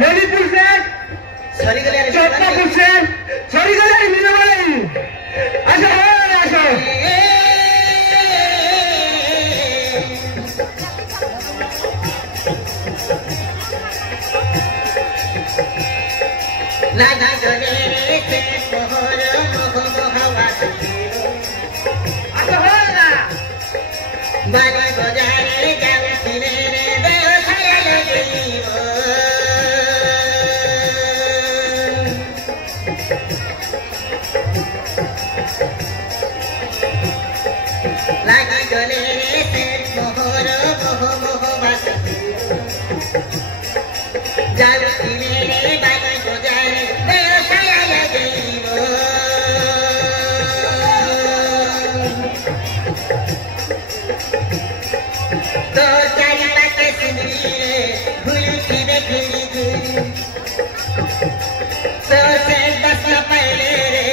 मणिपुर से सरी गले चोटनापुर से सरी गले मीना भाई आशा आशा ना ना गले रे से मोहर मोह हवा आशा होला बागा बजारे जावे सिने रे देव छाया लगीवो लागी गले रे से मोहर मोह बासा जावे सिने रे बागा बजारे देव छाया लगीवो तो चारी बातें सुनली रे भूली थी देखली गुरी तो से दस न पहले रे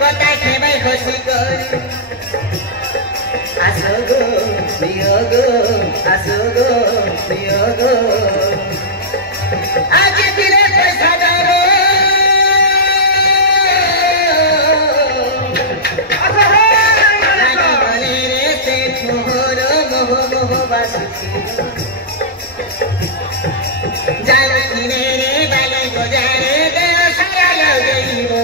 कोता थे भाई खुशी गोरी आसोगो बियोगो आसोगो बियोगो आज तेरे पैसा डालो लागी गले रे से मोहर मोह बासुची जान किने रे बाले बजारे देव साया लगईबो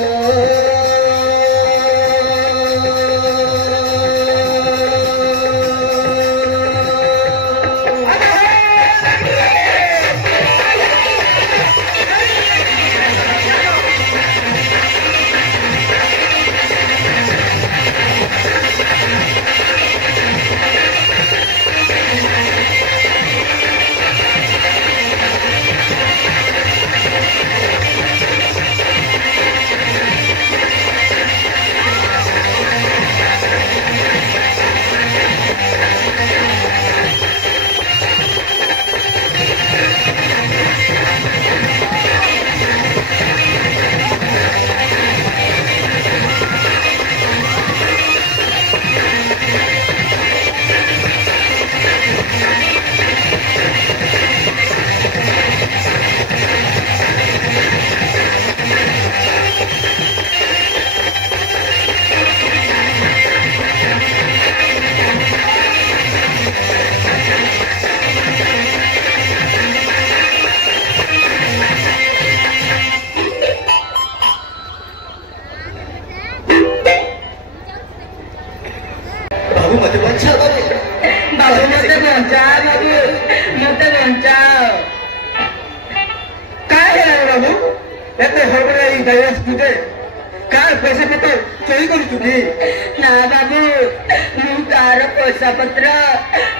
ना बाबू मु तार पैसा पत्र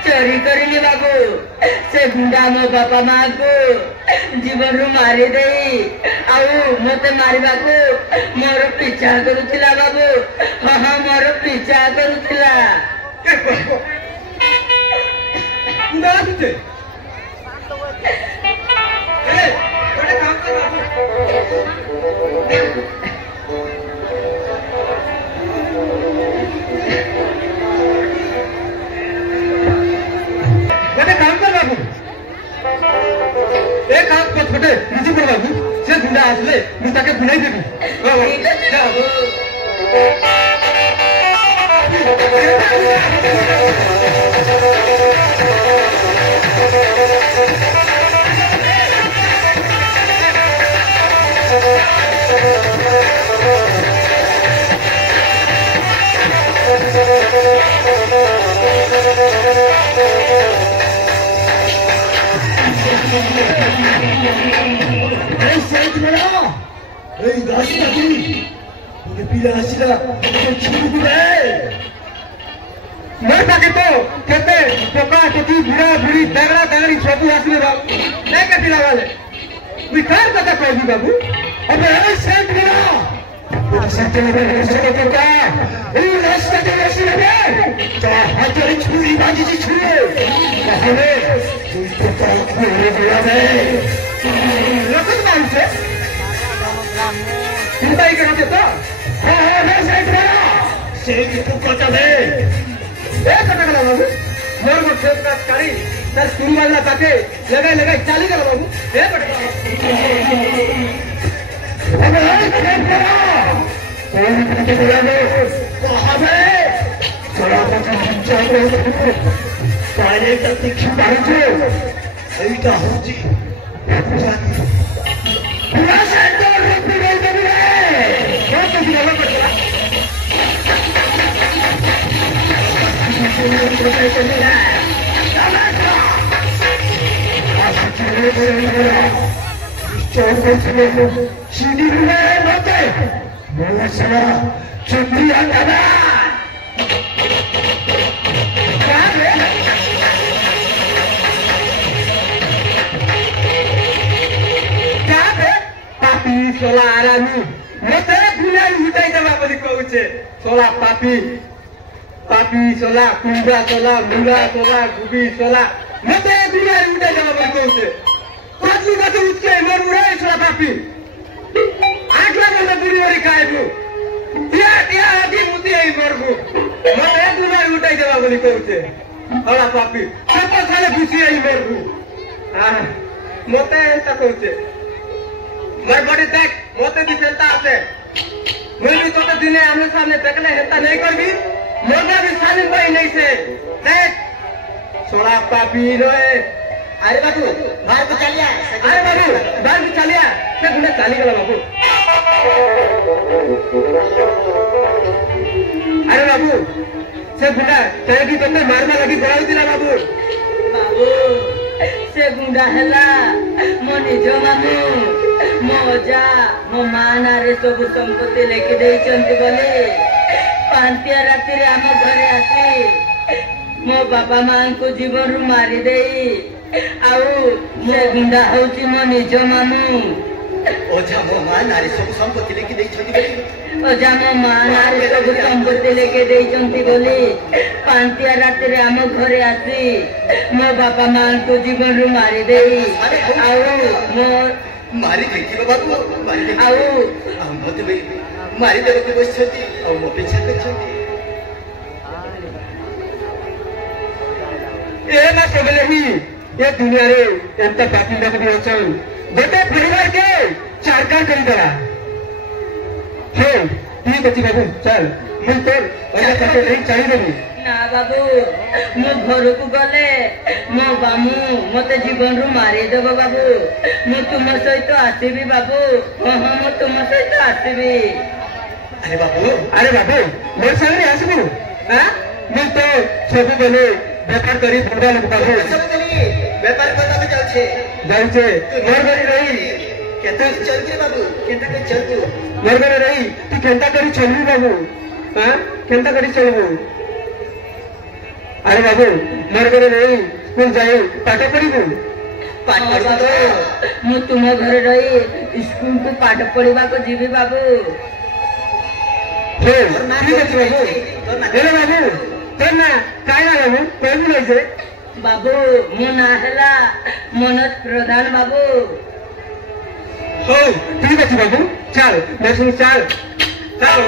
चोरी करनी बाबू से गुंडा मो बापा माँ को जीवन रू मारी दे मते मारिबा को मोर पीछा करुथिला बाबू हाँ मोर पीछा करुथिला एक हाथ को छोटे नीचे पड़ बाबू से गुंडा आसले मुझे के गुनाई देबी मैं ताके तो कहते पोका टोकी बुढ़ा बुढ़ी दगड़ा दगड़ी सब आसले बाबू नहीं कटी लगा ले विकार कथा कहबी बाबू अबे ए सेंट मेरा ये सेंट मेरा से तो का ए रास्ता के रास्ते में तो हाथरी छुरी बाजी जी छुरी कहले तू तो का मेरे गया में लगन मार से चिंता ही करते तो हां सेंट मेरा से तो को चले ए कथा बाबू मोर खेत का काली सर स्कूल वाला पाके लगाई लगाई चाली कर बाबू हे बेटा अबे चला पहले तक तीक्षण पहुंचे এইটা হচ্ছে पूरा सेंटर रूप में गई कभी है बहुत कुछ लगा पड़ता सीढ़ी में होते बहुत सारा चुंदिया दादा क्या है पापी सोला आरामी मते गुनाई उठाई देवा बोली कहूचे सोला पापी पापी सोला कुंडा सोला मुला सोला गुबी सोला मते गुनाई उठाई देवा बोली कहूचे पांचू मते उठके मोर उड़ाई सोला पापी आगला मते बुरी ओरी खाएबू तिया तिया आदि मुती आई मरबू मते गुनाई उठाई देवा बोली कहूचे सोला पापी सब साले घुसी आई मरबू हां मते एंता कहूचे मोर बड़ी देख मोते भी चलता आते मैं भी तो दिने आमने सामने देखले हेता नहीं करबी मोना भी सालिम भाई नहीं से देख सोला पापी रोए अरे बाबू बाहर को चलिया अरे बाबू बाहर को चलिया से गुने चाली गला बाबू अरे बाबू से गुंडा चाहे की तो मारना लगी बड़ाऊ दिला बाबू बाबू से गुंडा हला मो निज मामू मो अजा मो मा नारे सब संपत्ति लेके देइचंती बोले पांतिया राति रे आम घरे आसी मो बापा मां को जीवन रु मारी देई आउ से गुंडा होची मो निज मामू ओझा मो मा नारे सब संपत्ति लेके देइचंती बोले ओझा मो मा नारे सब संपत्ति लेके देइचंती बोले पांतिया राति रे आम घरे आसी मो बापा मां को जीवन रु मारी देई आउ मो मारी देखिबा बाबू मारी देखि आउ मते भाई मारी देबो के बसछती आ मो पीछे करछती ए ना सबले ही ये दुनिया रे एंता बाकी ना भी होचन गोटे परिवार के चारकार करी दला हे ठीक अछि बाबू चल मैं तोर ओला पटे नहीं चाहिए देबी ना बाबू मो घर को गले मो बामू मते जीवन रु मारी देबो बाबू मो तुम सहित आसीबी बाबू हां मो तुम सहित आसीबी अरे बाबू मोर संगे आसीबू हां मैं तो सब बेले व्यापार करी फुटबॉल लोग बाबू सब चली व्यापार करता में जाउछे मोर घरे रही केता चल के बाबू केता के चल तू मोर घरे रही तू केता करी चलबू बाबू हां केता करी चलबू अरे बाबू मोर घरे रही स्कूल जाई पाठ पढ़ीबू पाठ पढ़बा मु तुम घरे रही स्कूल को पाठ पढ़ीबा को जीवी बाबू हे ठीक अछि बाबू हेलो बाबू तेना काय ना बाबू कोई नहीं से बाबू मो ना हला मनोज प्रधान बाबू हो ठीक अछि बाबू चल मैं सुन चल चल